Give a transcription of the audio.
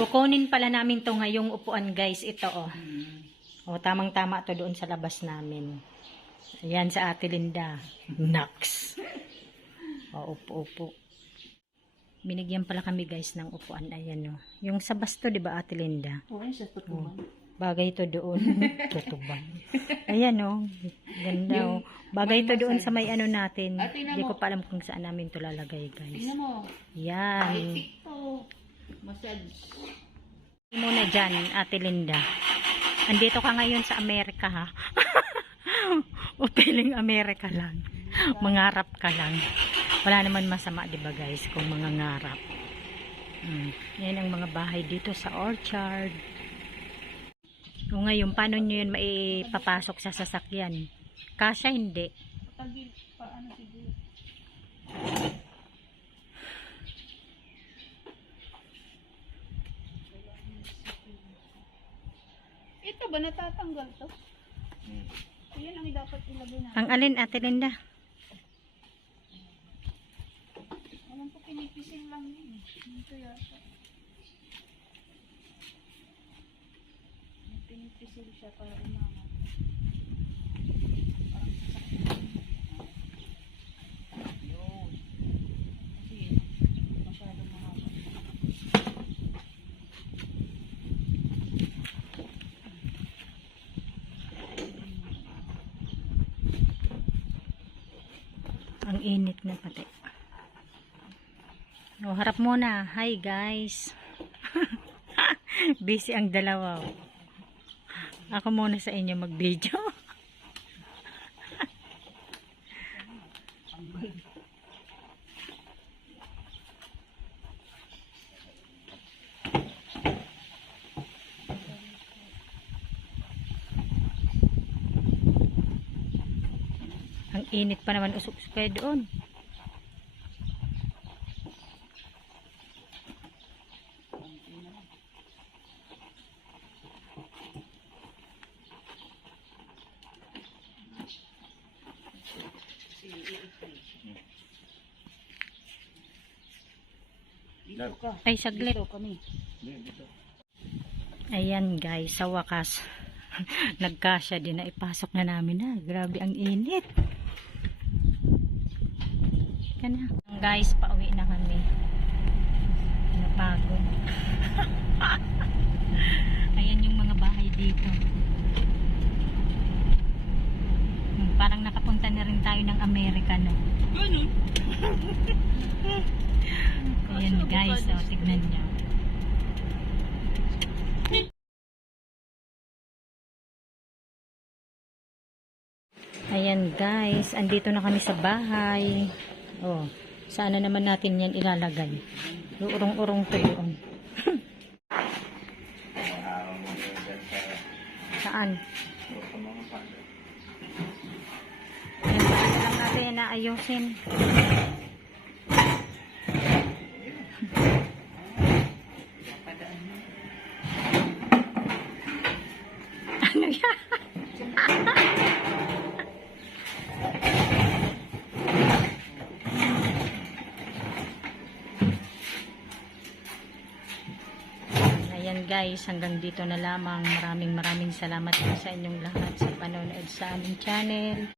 Kukunin pala namin to ngayong upuan guys. Ito oh. O tamang-tama to doon sa labas namin. Ayan sa Ate Linda. Naks. O upo-upo. Binigyan pala kami guys ng upuan. Ayan o. Yung sa basto diba Ate Linda? Oo, sa tutuban. Bagay to doon. Tutuban. Ayan o. Ganda o. Bagay to doon sa may ano natin. Hindi ko pa alam kung saan namin to lalagay guys. Tingnan mo. Yan. Ay, TikTok. Massage. Muna dyan, Ate Linda. Andito ka ngayon sa Amerika ha. Upiling Amerika lang. Mangarap ka lang. Wala naman masama diba guys kung mangangarap. Yan ang mga bahay dito sa Orchard. O ngayon, paano nyo yun maipapasok sa sasakyan? Kasya hindi. Pagil pa ano siguro. Ito ba natatanggal to? Yan ang dapat ilagay natin. Ang alin, Ate Linda? Alam ko pinipisil lang yun. Ito yata. Pinipisil siya para umangat. Parang sasakyan. Yun. Kasi masyadong mahaba. Ang init na pati. O, harap muna. Hi guys. Busy ang dalawa. Ako muna sa inyo mag-video. Ang init pa naman, usok-usok kayo doon. Ay, saglit. Ayan guys, sa wakas nagkasya din na ipasok na namin na. Grabe ang init. Kana. Guys, pauwi na kami. Napagod. Ayan yung mga bahay dito. Parang nakapunta na rin tayo ng Amerika, no? Ganun. Ayan guys, so, tignan nyo. Ayan guys, andito na kami sa bahay. Oh, saan na naman natin yan ilalagay? Urong-urong to doon. Saan? Ayan, paano lang natin na ayusin. Ano yan? Ayan guys, hanggang dito na lamang. Maraming salamat po sa inyong lahat sa panonood sa aming channel.